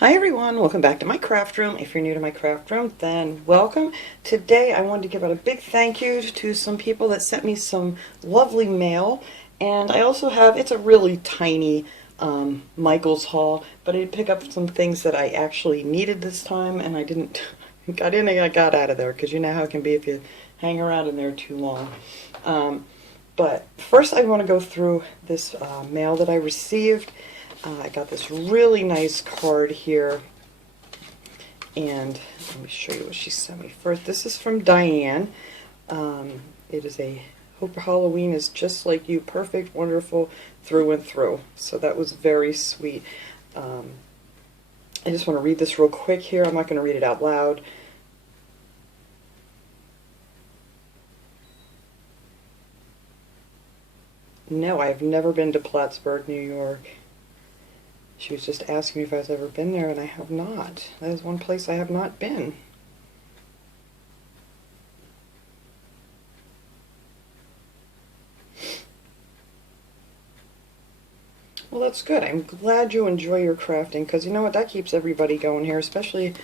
Hi everyone, welcome back to my craft room. If you're new to my craft room, then welcome. Today I wanted to give out a big thank you to some people that sent me some lovely mail. And I also have, it's a really tiny Michael's haul, but I did pick up some things that I actually needed this time, and I didn't, got in and I got out of there, because you know how it can be if you hang around in there too long. But first I want to go through this mail that I received. I got this really nice card here, and let me show you what she sent me first. This is from Diane. It is a Hope Halloween is just like you, perfect, wonderful, through and through. So that was very sweet. I just want to read this real quick here. I'm not going to read it out loud. No, I've never been to Plattsburgh, New York. She was just asking me if I've ever been there, and I have not. That is one place I have not been. Well, that's good. I'm glad you enjoy your crafting, because you know what? That keeps everybody going here, especially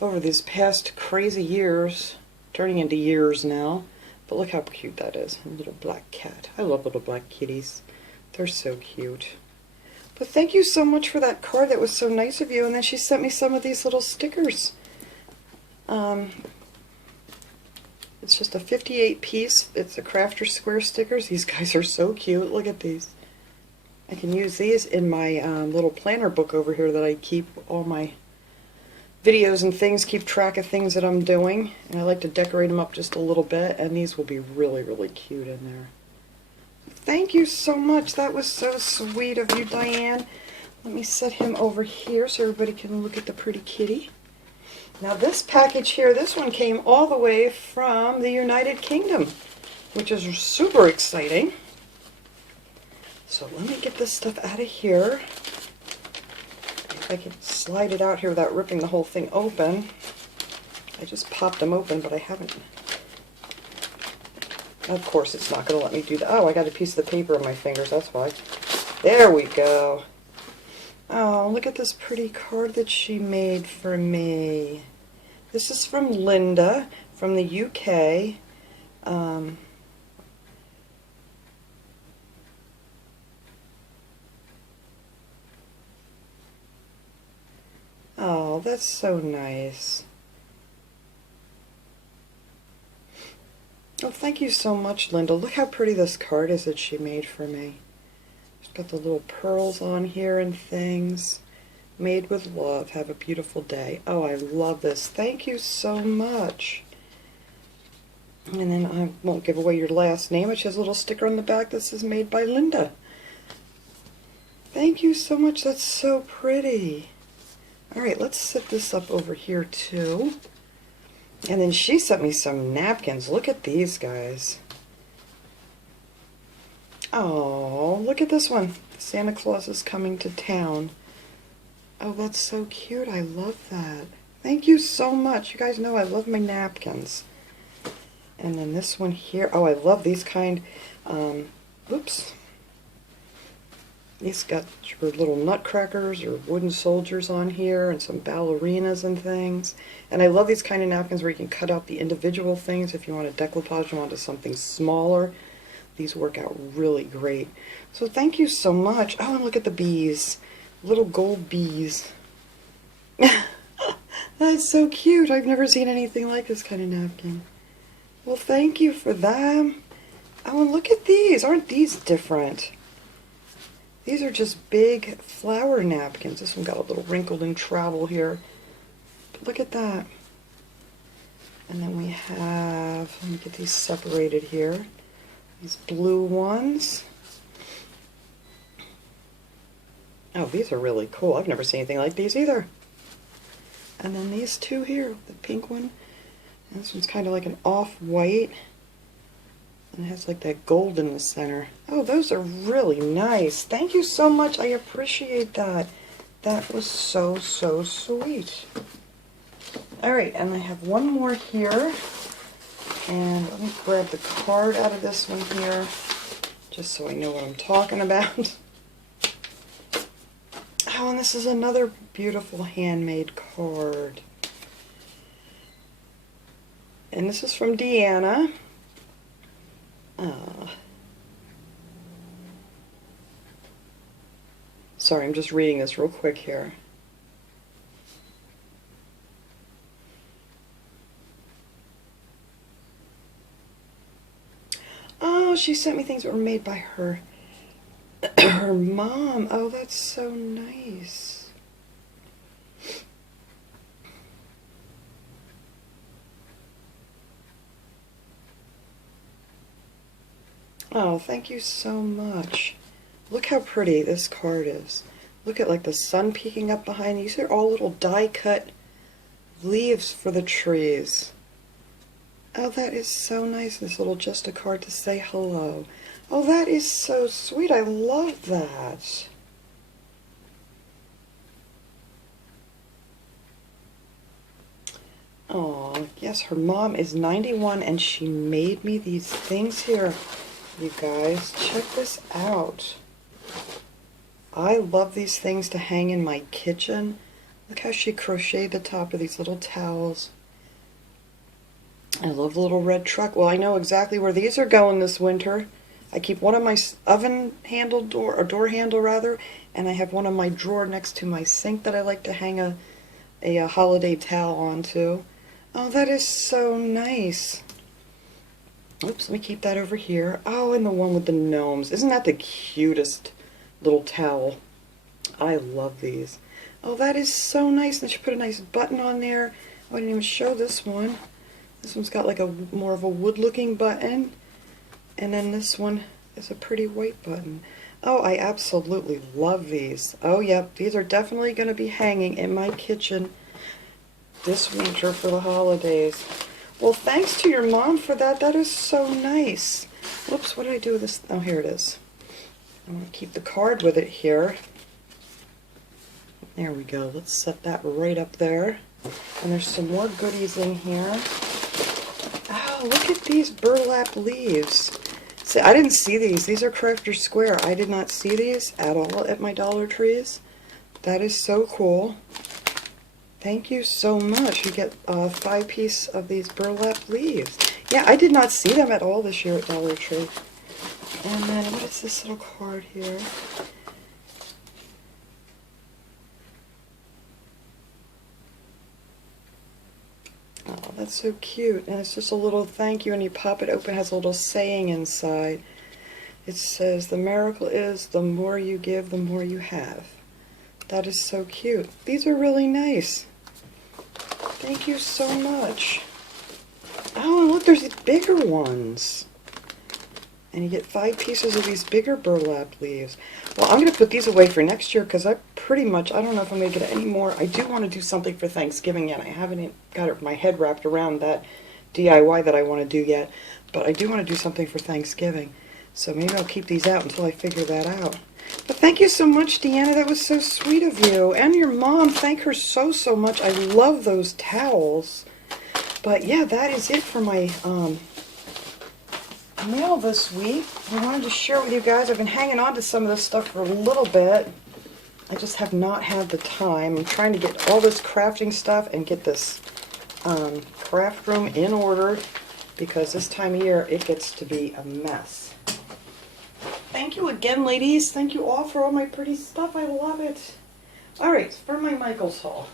over these past crazy years, turning into years now. But look how cute that is. A little black cat. I love little black kitties. They're so cute. But thank you so much for that card. That was so nice of you. And then she sent me some of these little stickers. It's just a 58 piece. It's a Crafter Square stickers. These guys are so cute. Look at these. I can use these in my little planner book over here that I keep all my videos and things, keep track of things that I'm doing. And I like to decorate them up just a little bit. And these will be really, really cute in there. Thank you so much. That was so sweet of you, Diane. Let me set him over here so everybody can look at the pretty kitty. Now this package here, this one came all the way from the United Kingdom, which is super exciting. So let me get this stuff out of here. If I can slide it out here without ripping the whole thing open. I just popped them open, but I haven't. Of course it's not going to let me do that. Oh, I got a piece of the paper on my fingers, that's why. There we go. Oh, look at this pretty card that she made for me. This is from Linda from the UK. Oh, that's so nice. Oh, thank you so much, Linda. Look how pretty this card is that she made for me. She's got the little pearls on here and things. Made with love. Have a beautiful day. Oh, I love this. Thank you so much. And then I won't give away your last name. It has a little sticker on the back that says made by Linda. Thank you so much. That's so pretty. Alright, let's set this up over here too. And then she sent me some napkins. Look at these guys. Oh, look at this one. Santa Claus is coming to town. Oh, that's so cute. I love that. Thank you so much. You guys know I love my napkins. And then this one here. Oh, I love these kind. Oops. These got your little nutcrackers or wooden soldiers on here and some ballerinas and things. And I love these kind of napkins where you can cut out the individual things if you want to decoupage them onto something smaller. These work out really great. So thank you so much. Oh, and look at the bees. Little gold bees. That's so cute. I've never seen anything like this kind of napkin. Well, thank you for them. Oh, and look at these. Aren't these different? These are just big flower napkins. This one got a little wrinkled in travel here. But look at that. And then we have, let me get these separated here. These blue ones. Oh, these are really cool. I've never seen anything like these either. And then these two here, the pink one. And this one's kind of like an off-white. And it has like that gold in the center. Oh, those are really nice. Thank you so much. I appreciate that. That was so, so sweet. Alright, and I have one more here. And let me grab the card out of this one here, just so I know what I'm talking about. Oh, and this is another beautiful handmade card. And this is from Deanna. Sorry, I'm just reading this real quick here. Oh, she sent me things that were made by her her mom. Oh, that's so nice. Oh, thank you so much. Look how pretty this card is. Look at like the sun peeking up behind. These are all little die-cut leaves for the trees. Oh, that is so nice. This little just a card to say hello. Oh, that is so sweet. I love that. Oh, yes, her mom is 91 and she made me these things here. You guys, check this out. I love these things to hang in my kitchen. Look how she crocheted the top of these little towels. I love the little red truck. Well, I know exactly where these are going this winter. I keep one on my oven handle door, or door handle rather, and I have one on my drawer next to my sink that I like to hang a holiday towel onto. Oh, that is so nice. Oops, let me keep that over here. Oh, and the one with the gnomes. Isn't that the cutest little towel? I love these. Oh, that is so nice. And she put a nice button on there. Oh, I didn't even show this one. This one's got like a more of a wood-looking button. And then this one is a pretty white button. Oh, I absolutely love these. Oh, yep, these are definitely going to be hanging in my kitchen this winter for the holidays. Well, thanks to your mom for that. That is so nice. Whoops, what did I do with this? Oh, here it is. I'm going to keep the card with it here. There we go. Let's set that right up there. And there's some more goodies in here. Oh, look at these burlap leaves. See, I didn't see these. These are Crafter Square. I did not see these at all at my Dollar Trees. That is so cool. Thank you so much. You get 5 pieces of these burlap leaves. Yeah, I did not see them at all this year at Dollar Tree. And then, what is this little card here? Oh, that's so cute. And it's just a little thank you, and you pop it open. It has a little saying inside. It says, "The miracle is the more you give, the more you have." That is so cute. These are really nice. Thank you so much. Oh, and look, there's these bigger ones. And you get 5 pieces of these bigger burlap leaves. Well, I'm going to put these away for next year because I don't know if I'm going to get any more. I do want to do something for Thanksgiving yet. I haven't got my head wrapped around that DIY that I want to do yet. But I do want to do something for Thanksgiving. So maybe I'll keep these out until I figure that out. But thank you so much, Deanna. That was so sweet of you. And your mom. Thank her so, so much. I love those towels. But yeah, that is it for my mail this week. I wanted to share with you guys. I've been hanging on to some of this stuff for a little bit. I just have not had the time. I'm trying to get all this crafting stuff and get this craft room in order because this time of year it gets to be a mess. Thank you again, ladies. Thank you all for all my pretty stuff. I love it. Alright, for my Michael's haul.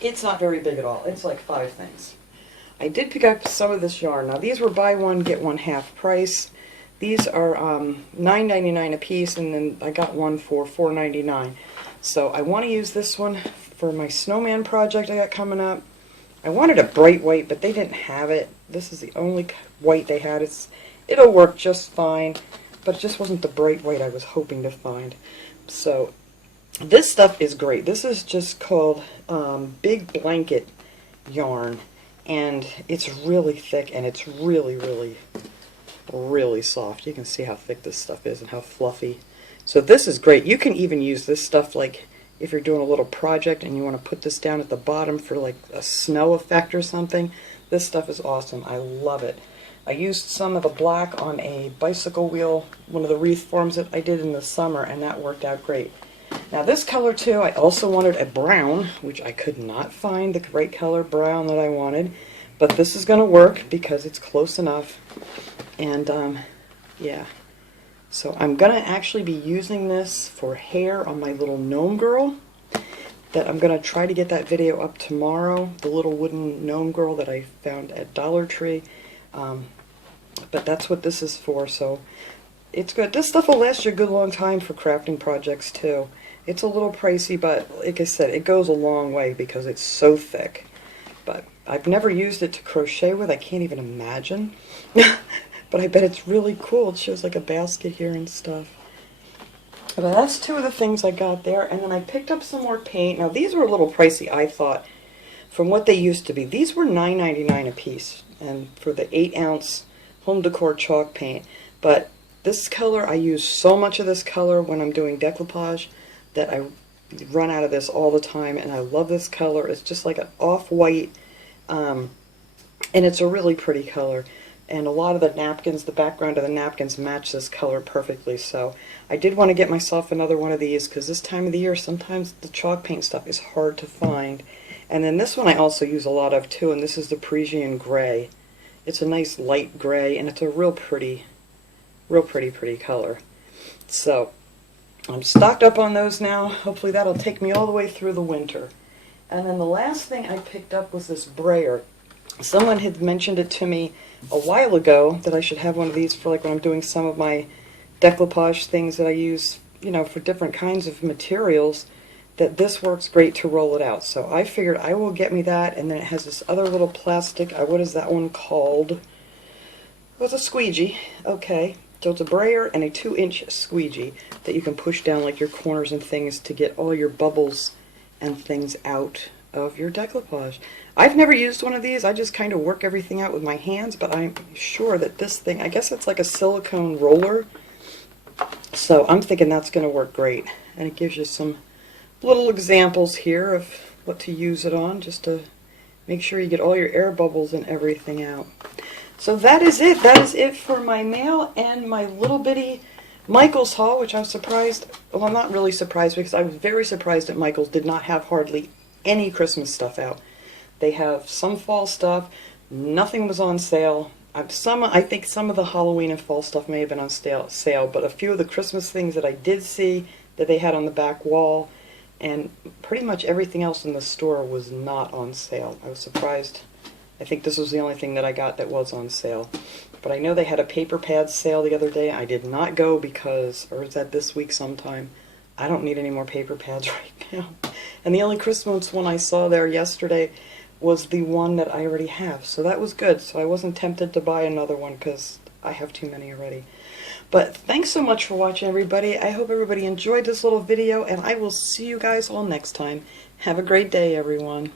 It's not very big at all. It's like 5 things. I did pick up some of this yarn. Now, these were buy one, get one half price. These are $9.99 a piece, and then I got one for $4.99. So I want to use this one for my snowman project I got coming up. I wanted a bright white, but they didn't have it. This is the only white they had. It'll work just fine, but it just wasn't the bright white I was hoping to find. So this stuff is great. This is just called Big Blanket yarn, and it's really thick, and it's really, really, really soft. You can see how thick this stuff is and how fluffy. So this is great. You can even use this stuff like if you're doing a little project and you want to put this down at the bottom for like a snow effect or something. This stuff is awesome. I love it. I used some of the black on a bicycle wheel, one of the wreath forms that I did in the summer, and that worked out great. Now this color too, I also wanted a brown, which I could not find the right color brown that I wanted. But this is going to work because it's close enough. And yeah. So I'm going to actually be using this for hair on my little gnome girl. That I'm going to try to get that video up tomorrow. The little wooden gnome girl that I found at Dollar Tree. But that's what this is for, so it's good. This stuff will last you a good long time for crafting projects too. It's a little pricey, but like I said, it goes a long way because it's so thick. But I've never used it to crochet with. I can't even imagine. But I bet it's really cool. It shows like a basket here and stuff. But that's two of the things I got there. And then I picked up some more paint. Now these were a little pricey, I thought, from what they used to be. These were $9.99 a piece, and for the 8-ounce home decor chalk paint. But this color, I use so much of this color when I'm doing decoupage that I run out of this all the time, and I love this color. It's just like an off-white, and it's a really pretty color. And a lot of the napkins, the background of the napkins match this color perfectly. So I did want to get myself another one of these because this time of the year, sometimes the chalk paint stuff is hard to find. And then this one I also use a lot of too, and this is the Parisian Gray. It's a nice light gray, and it's a real pretty color. So I'm stocked up on those now. Hopefully that'll take me all the way through the winter. And then the last thing I picked up was this brayer. Someone had mentioned it to me a while ago that I should have one of these for like when I'm doing some of my decoupage things that I use, you know, for different kinds of materials, that this works great to roll it out. So I figured I will get me that, and then it has this other little plastic, what is that one called? Well, it's a squeegee. Okay, so it's a brayer and a 2-inch squeegee that you can push down like your corners and things to get all your bubbles and things out of your decoupage. I've never used one of these. I just kind of work everything out with my hands, but I'm sure that this thing, I guess it's like a silicone roller, so I'm thinking that's going to work great. And it gives you some little examples here of what to use it on, just to make sure you get all your air bubbles and everything out. So that is it. That is it for my mail and my little bitty Michael's haul, which I was surprised, well, I'm not really surprised because I was very surprised that Michael's did not have hardly any Christmas stuff out. They have some fall stuff. Nothing was on sale. I think some of the Halloween and fall stuff may have been on sale, but a few of the Christmas things that I did see that they had on the back wall, and pretty much everything else in the store was not on sale. I was surprised. I think this was the only thing that I got that was on sale. But I know they had a paper pad sale the other day. I did not go because, or is that this week sometime? I don't need any more paper pads right now. And the only Christmas one I saw there yesterday was the one that I already have. So that was good. So I wasn't tempted to buy another one because I have too many already. But thanks so much for watching, everybody. I hope everybody enjoyed this little video, and I will see you guys all next time. Have a great day, everyone.